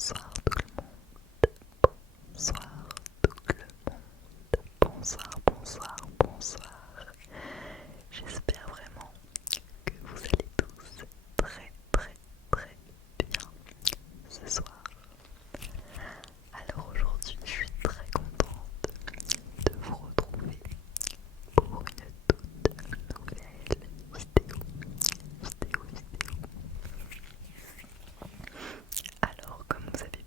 Bonsoir tout le monde, bonsoir tout le monde, bonsoir. J'espère vraiment que vous allez tous très bien ce soir. Alors aujourd'hui, je suis très contente de vous retrouver pour une toute nouvelle vidéo. Alors comme vous avez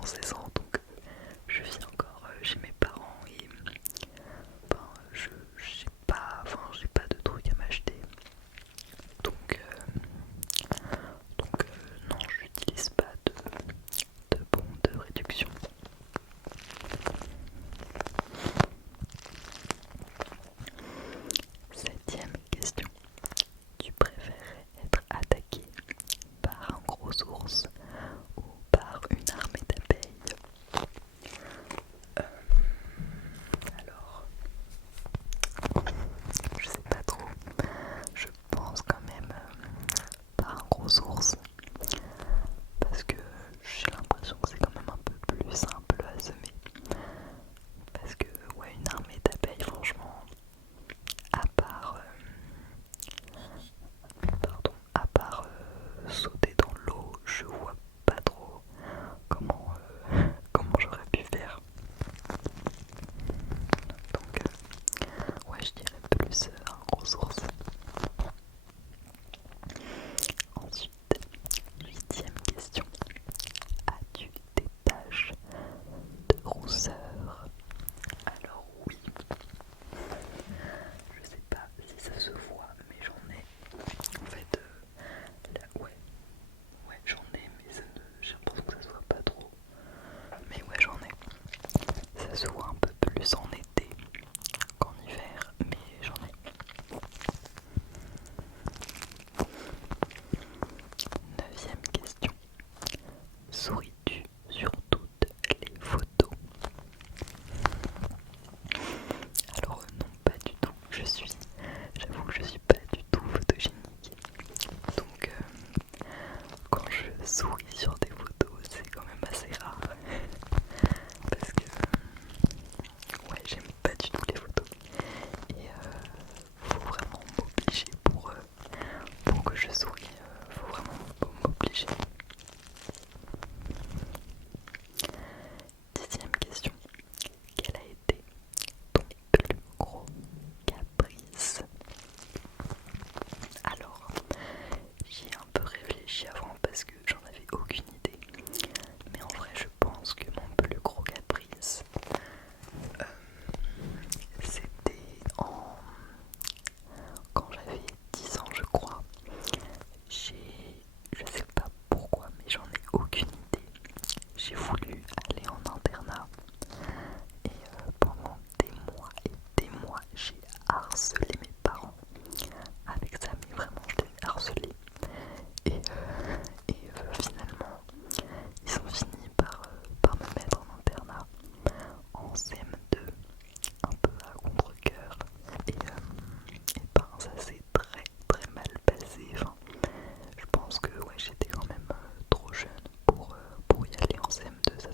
quasiment 16 ans, donc je vis encore chez mes parents et j'ai pas de trucs à m'acheter. Donc non, j'utilise pas de bons de réduction. Septième question. Tu préférerais être attaqué par un gros ours ou par une armée d'abeilles? Alors, je sais pas trop. Je pense quand même par un gros ours. Parce que j'ai l'impression que c'est quand même un peu plus simple à semer. Parce que ouais, une armée d'abeilles, franchement, à part sauter dans l'eau, je vois pas trop comment j'aurais pu faire. Donc ouais, je dirais plus un gros ours. Ensuite, huitième question. As-tu des taches de rousseur? Alors oui, je sais pas si ça se voit, mais j'en ai. En fait, ouais, j'en ai, mais j'ai l'impression que ça se voit pas trop. Mais ouais, j'en ai. Ça se voit un peu plus en été qu'en hiver, mais j'en ai. Neuvième question. Souris-tu sur toutes les photos? Alors non, pas du tout. J'avoue que je suis pas du tout photogénique. Donc quand je souris sur des photos, c'est quand même assez rare. Parce que ouais, j'aime pas du tout les photos. Et faut vraiment m'obliger pour que je souris. Faut vraiment m'obliger. Dixième question. Quel a été ton plus gros caprice? Alors, j'y ai un peu réfléchi avant parce que j'en avais aucune idée. Mais en vrai, je pense que mon plus gros caprice, c'était quand j'avais 10 ans, je crois. Je sais pas pourquoi, mais j'en ai aucune idée. J'ai voulu aller en internat et pendant des mois et des mois, j'ai harcelé mes parents avec ça, mais vraiment je les ai harcelés. Et finalement, ils ont fini par me mettre en internat en CM2, un peu à contre-cœur. Et ben ça s'est très très mal passé. Enfin, je pense que ouais, j'étais quand même trop jeune pour y aller en CM2, ça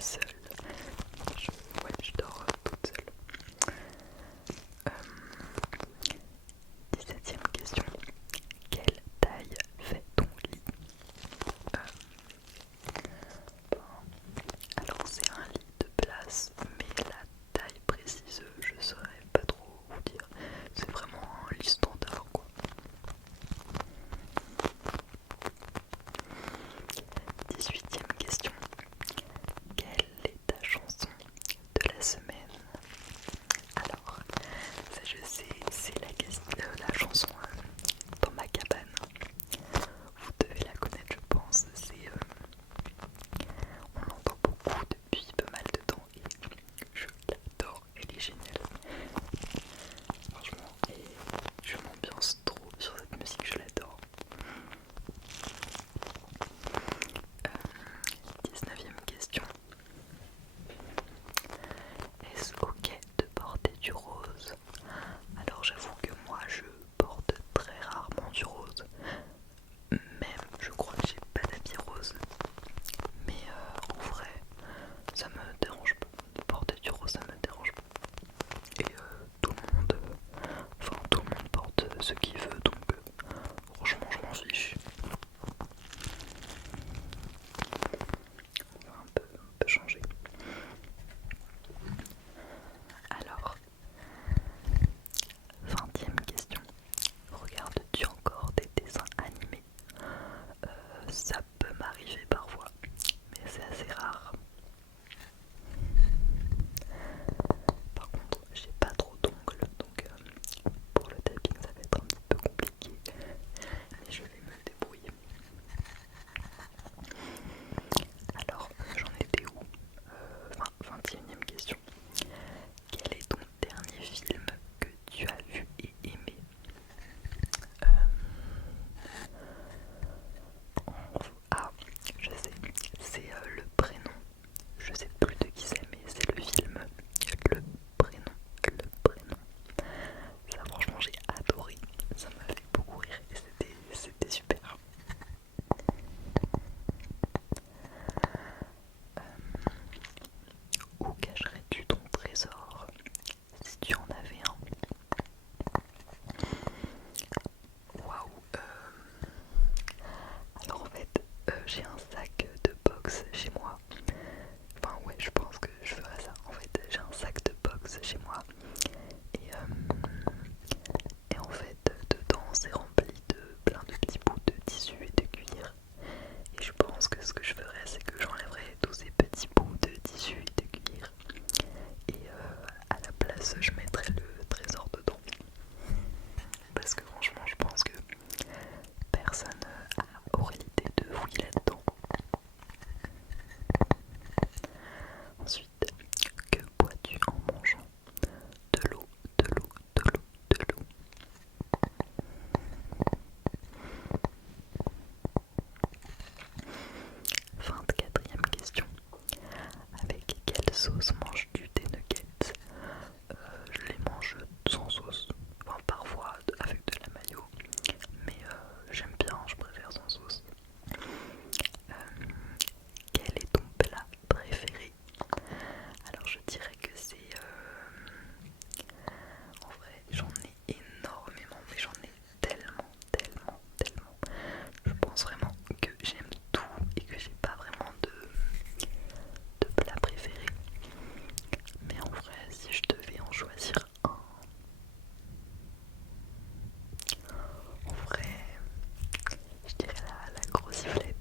seule. Je dors toute seule. 17e question. Quelle taille fait ton lit? Alors c'est un lit de place, mais la taille précise, je saurais pas trop vous dire. C'est vraiment un lit standard quoi. 18e question. Quelle est ta chanson de la semaine? Alors, ça je sais, c'est la chanson Dans ma cabane. Vous devez la connaître je pense. On l'entend beaucoup depuis pas mal de temps et je l'adore, elle est géniale. Franchement, et je m'ambiance trop sur cette musique, je l'adore. 19e question. Est-ce ok de porter du rose? Alors j'avoue que moi je porte très rarement du rose. Même je crois que j'ai pas d'habit rose. Mais en vrai ça me dérange pas. De porter du rose ça me dérange pas. Et tout le monde porte ce qu'il veut donc franchement je m'en fiche. On va un peu changer. Alors, 20e question. Regardes-tu encore des dessins animés? Ça peut m'arriver parfois, mais c'est assez rare. Par contre, j'ai pas trop d'ongles, donc pour le tapping ça va être un petit peu compliqué, mais je vais me débrouiller. Alors, j'en étais où? 21e question. Quel est ton dernier film que tu as vu et aimé? Ah, je sais, c'est Le Prénom. Je sais plus de qui c'est, mais c'est le film Le Prénom. Le Prénom. Ça, franchement, j'ai adoré. Ça m'a fait beaucoup rire et c'était super. Où cacherais-tu ton trésor si tu en avais un? Waouh. Alors en fait, j'ai un sac de boxe chez moi. Enfin ouais, je pense que je ferais ça. En fait, j'ai un sac de boxe chez moi. Et, en fait, dedans, c'est rempli de plein de petits bouts de tissu et de cuir. Et je pense que ce que je ferais, c'est que j'enlèverais tous ces petits bouts de tissu et de cuir. Et à la place, je mettrais le trésor dedans. Parce que franchement, je pense que personne aurait l'idée de fouiller là-dedans. Ensuite, que bois-tu en mangeant? De l'eau, de l'eau, de l'eau, de l'eau. 24e question. Avec quelle sauce manges-tu tes nuggets? Je les mange sans sauce. Enfin, parfois avec de la mayo. Mais j'aime bien, je préfère sans sauce. Quel est ton plat préféré? Alors je dirais que c'est... en vrai, j'en ai énormément, mais j'en ai tellement, tellement, tellement. Je pense vraiment que j'aime tout et que j'ai pas vraiment de plat préféré. Mais en vrai, si je devais en choisir un, en vrai, je dirais la grossiflette.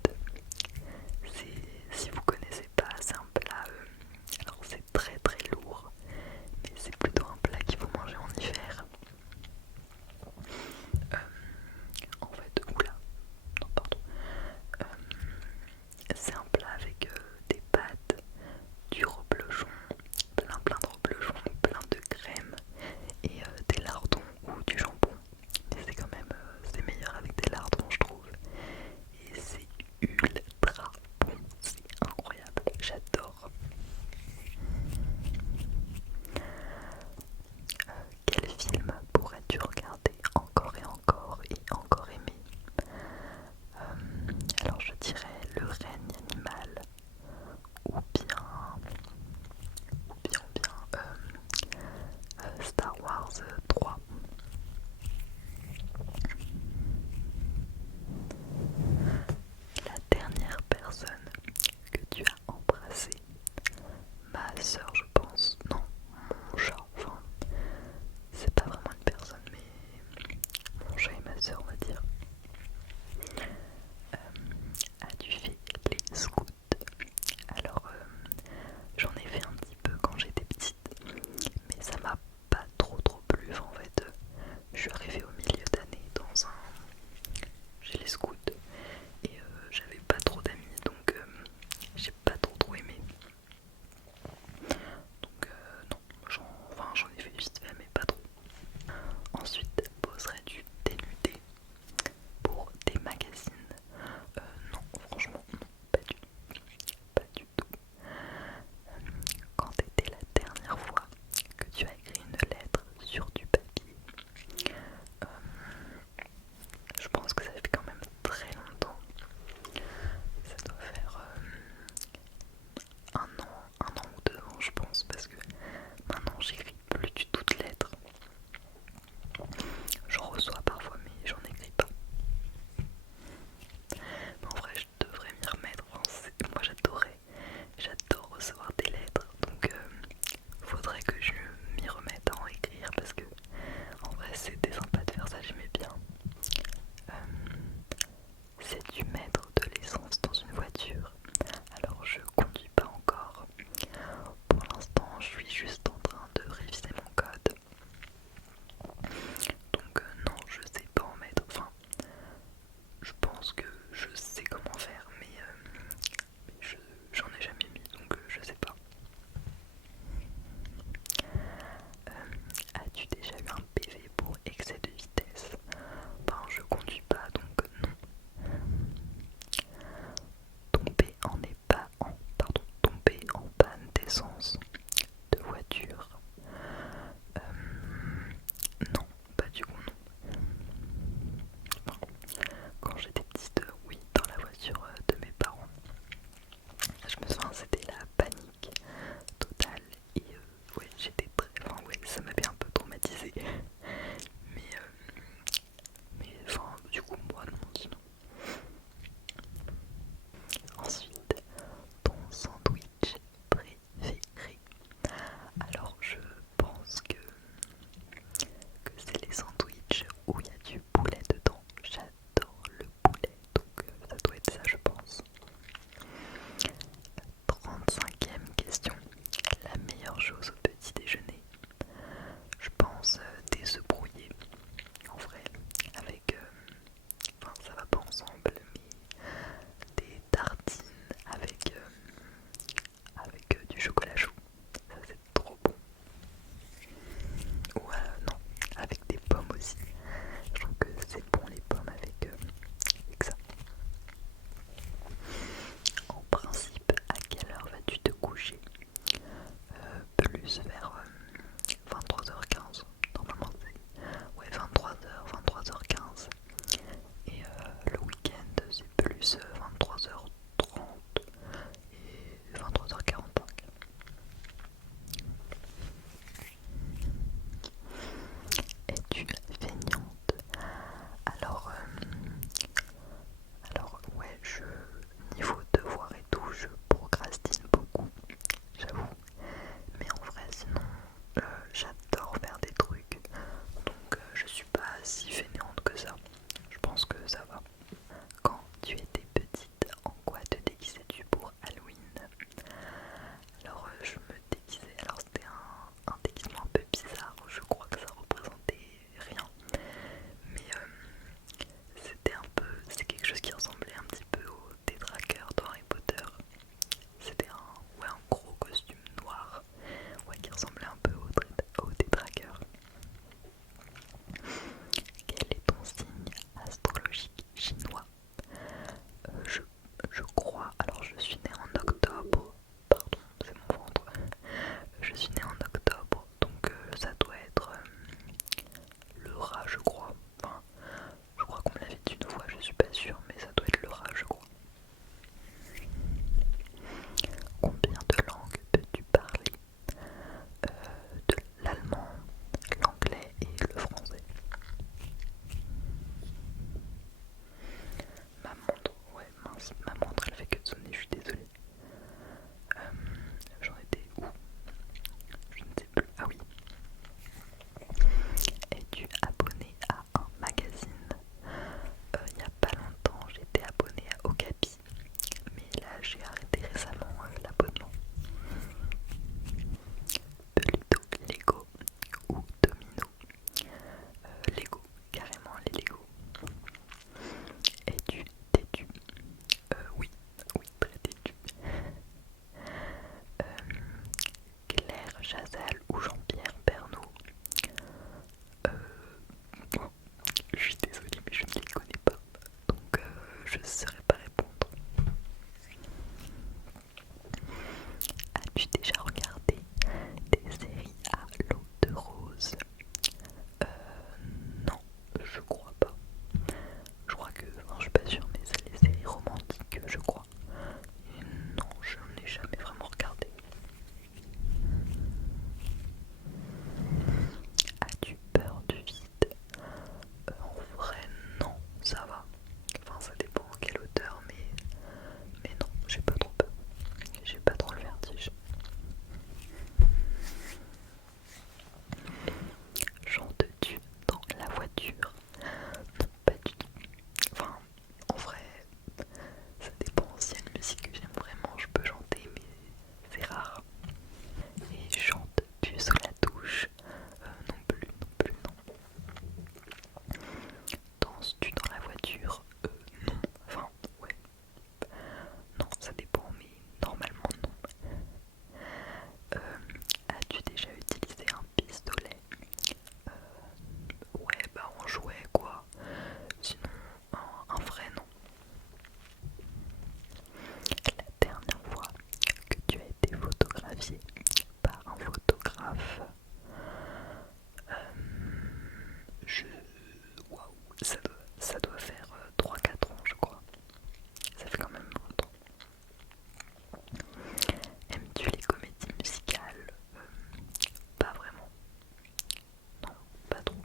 Si vous connaissez pas, c'est un plat, alors c'est très très lourd, mais c'est plutôt un plat qu'il faut manger en hiver. En fait, oula, non pardon, c'est un plat avec des pâtes, du reblochon, plein de reblochon, plein de crème et des lardons ou du jambon. Mais c'est quand même, c'est meilleur avec des lardons je trouve. Et c'est ultra bon, c'est incroyable, j'adore. Quel film pourrais-tu regarder encore et encore aimer? Alors je dirais Le règne initié par un photographe. Je... Waouh, ça doit faire 3-4 ans je crois. Ça fait quand même longtemps. Aimes-tu les comédies musicales? Pas vraiment. Non, pas trop.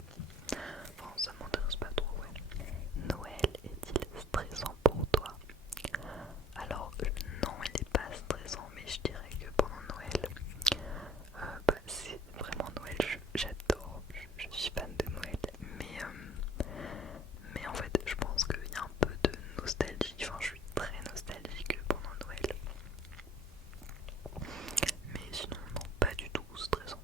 Enfin, ça m'intéresse pas trop, ouais. Noël est-il stressant pour toi? Alors, non, il n'est pas stressant, mais je dirais que pendant Noël, c'est vraiment Noël, j'adore, je suis fan de Noël, mais en fait, je pense qu'il y a un peu de nostalgie, enfin, je suis très nostalgique pendant Noël. Mais sinon, non, pas du tout stressant.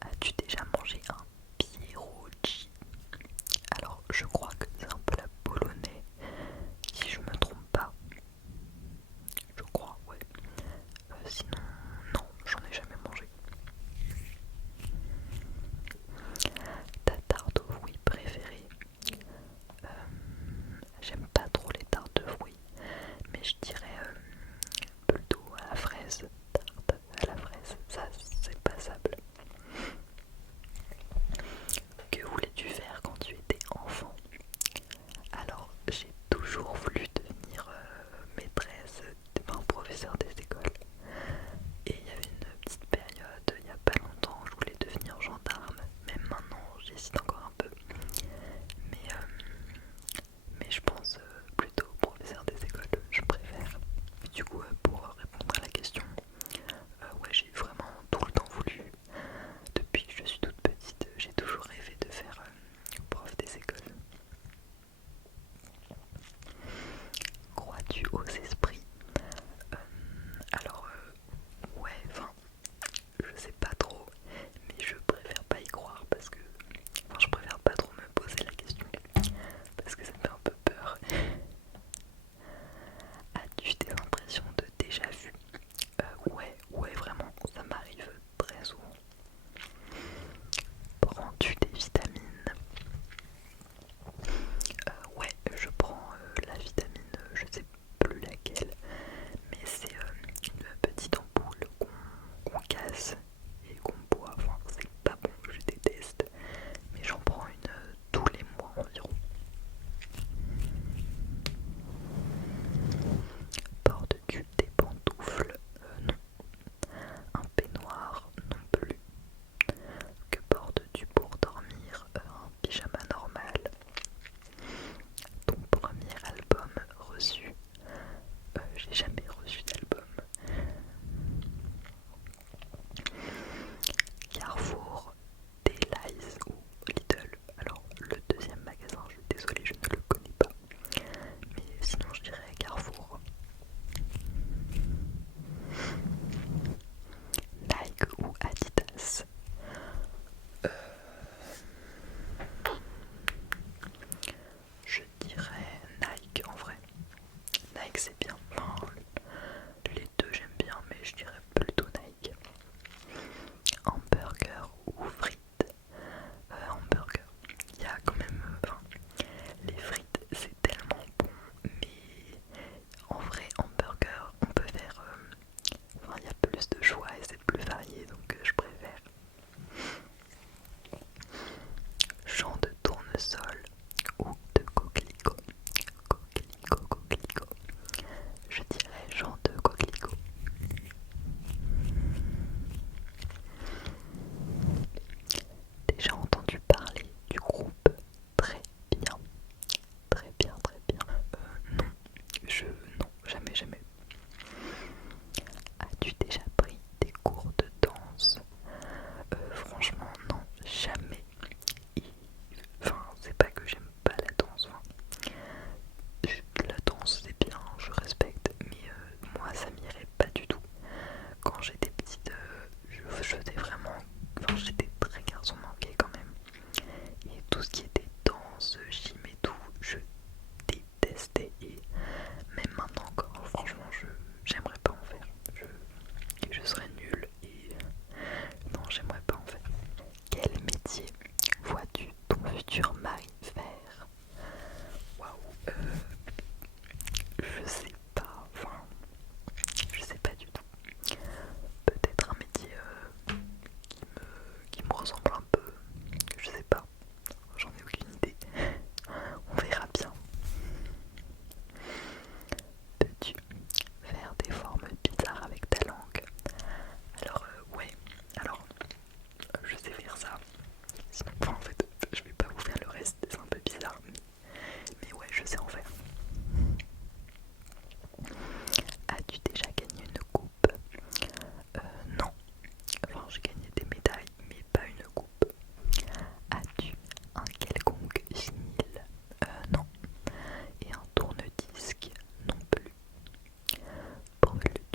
As-tu déjà mangé un pierogi? Alors, je crois que c'est un peu la polonais, si je me trompe pas. Je crois, ouais. Sinon, non, j'en ai jamais mangé. Ta tarte aux fruits préférée? J'aime pas trop les tartes de fruits, mais je dirais plutôt à la fraise. Tarte à la fraise, ça c'est passable. Que voulais-tu faire quand tu étais enfant? Alors, j'ai toujours voulu devenir maîtresse, enfin professeur des écoles. Et il y avait une petite période, il n'y a pas longtemps, je voulais devenir gendarme. Même maintenant, j'hésite encore un peu. Mais je pense plutôt professeur des écoles, je préfère. Du coup, pour répondre à la question, ouais, j'ai vraiment tout le temps voulu. Depuis que je suis toute petite, j'ai toujours rêvé de faire prof des écoles. Crois-tu aux esprits?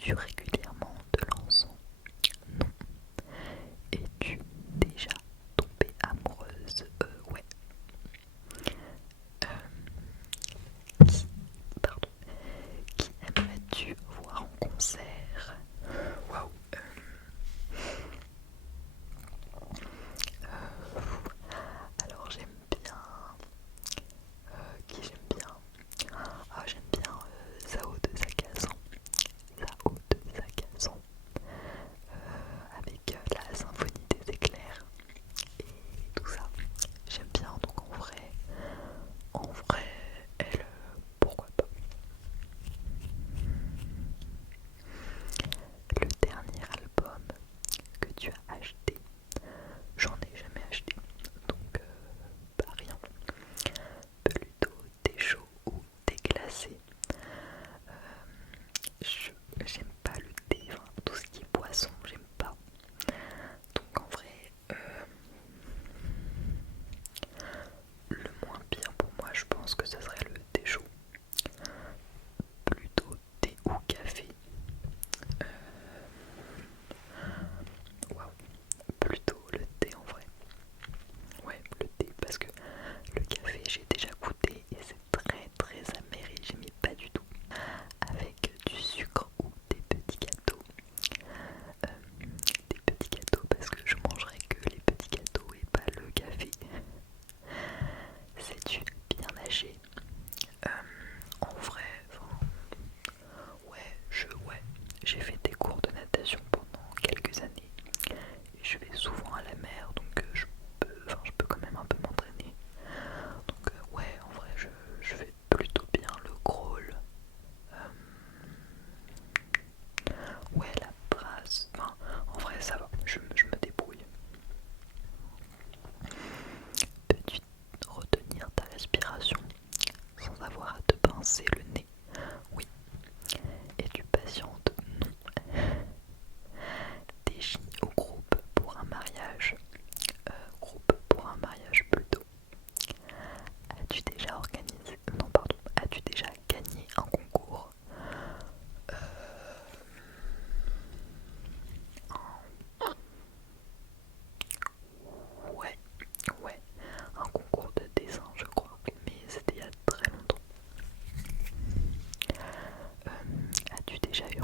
Fumes-tu régulièrement de l'encens? Non. Es-tu déjà tombée amoureuse? Ouais. Qui, pardon, qui aimerais-tu voir en concert? Waouh. Alors j'aime bien. Qui j'aime bien? Ah, j'aime bien Zao de Zakazan. Zao de Zakazan. Avec la symphonie des éclairs et tout ça. J'aime bien, donc en vrai, elle, pourquoi pas. Le dernier album que tu as acheté? J'en ai jamais acheté, donc pas rien. Plutôt thé chaud ou thé glacé? J'aime pas le thé, enfin, tout ce qui est boisson, j'aime pas. Donc en vrai, le moins pire pour moi, je pense que ce serait le thé chaud. Plutôt thé ou café? Waouh, plutôt le thé en vrai. Ouais, le thé, parce que le café j'ai déjà goûté et c'est très amer et j'aimais pas du tout. Avec du sucre ou des petits gâteaux? Des petits gâteaux parce que je mangerai que les petits gâteaux et pas le café. Sais-tu bien nager? En vrai, enfin, ouais, j'ai fait des cours de natation pendant quelques années et je vais souvent à la mer, donc je peux quand même un peu m'entraîner. Donc ouais, en vrai, je fais plutôt bien le crawl. Ouais, la brasse, enfin, en vrai ça va, je me débrouille. Peux-tu retenir ta respiration sans avoir à te pincer le nez? Oui. Es-tu patiente? Non. T'es au groupe pour un mariage? Groupe pour un mariage plutôt. As-tu déjà organisé... Non, pardon. As-tu déjà gagné un concours? Ouais, un concours de dessin je crois, mais c'était il y a très longtemps. As-tu déjà eu